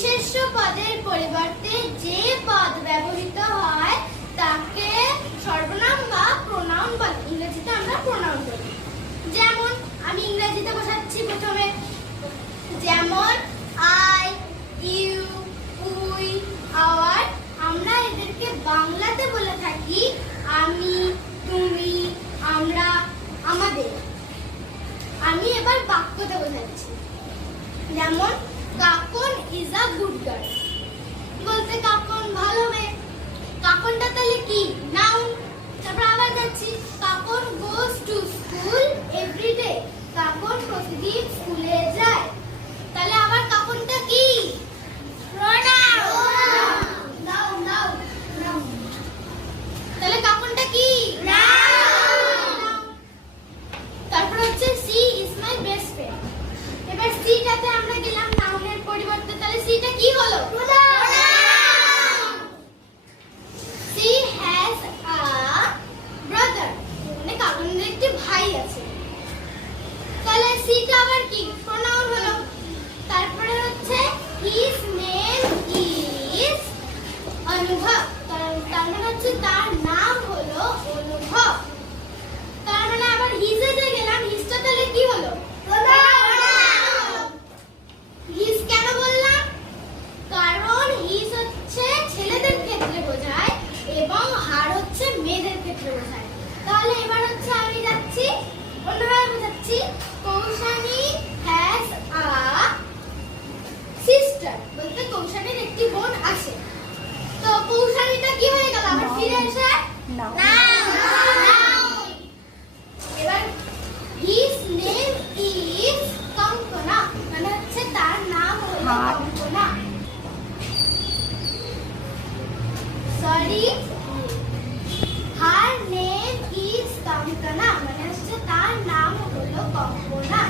বিশেষ্য পদের পরিবর্তে যে পদ ব্যবহৃত হয় তাকে সর্বনাম বা প্রোনাউন বলে। ইংরেজিতে আমরা প্রোনাউন বলি। যেমন আমি ইংরেজিতে বোঝাচ্ছি প্রথমে, যেমন আই, ইউ, উই, আওয়ার। আমরা এদেরকে বাংলাতে বলে থাকি আমি, তুমি, আমরা, আমাদের। আমি এবার বাক্যতে বোঝাচ্ছি, যেমন কাকন ইজ আ গুড গার্ল। বলতে কাকন ভালো মেয়ে। কাকনটা তাহলে কি? নাউন। তারপর আবার যাচ্ছি, Kakon goes to school every day. Kakon প্রতিদিন স্কুলে যায়। তাহলে আবার কাকনটা কি? প্রোনাউন। Noun noun noun. তাহলে কাকনটা কি? নাউন। তারপর হচ্ছে she is my best friend. এবার সিটাতে আমরা গেলাম নাউনের পরিবর্তে, তাহলে সিটা কি হলো? সি হ্যাজ আ ব্রাদার, মানে কাকনের একটি ভাই আছে। তাহলে সিটা আবার কি? প্রোনাউন হলো। তারপরে হচ্ছে হিজ নেম ইজ অনুভব। তার মানে হচ্ছে তার নাম হলো অনুভব। তার মানে আবার হিজে যে গেলাম, হিজটা তাহলে কি হলো? হিজ কেন বললাম? কারণ হিজ হচ্ছে ছেলেদের ক্ষেত্রে বোঝায় এবং হার হচ্ছে মেয়েদের ক্ষেত্রে বোঝায়। তাহলে এবার হচ্ছে আমি যাচ্ছি অন্যভাবে বোঝাচ্ছি, কৌশানী হ্যাজ আ সিস্টার। বলতে কৌশানীর একটি বোন আছে। তো কৌশানীটা কি হয়ে গেল? আবার ফিরে এসে নাউন। এবার হিজ নেম ইজ কঙ্কনা, মানে হচ্ছে তার নাম হলো Kankana. Sorry, her name is Kankana, মানে হচ্ছে তার নাম হলো কঙ্কনা।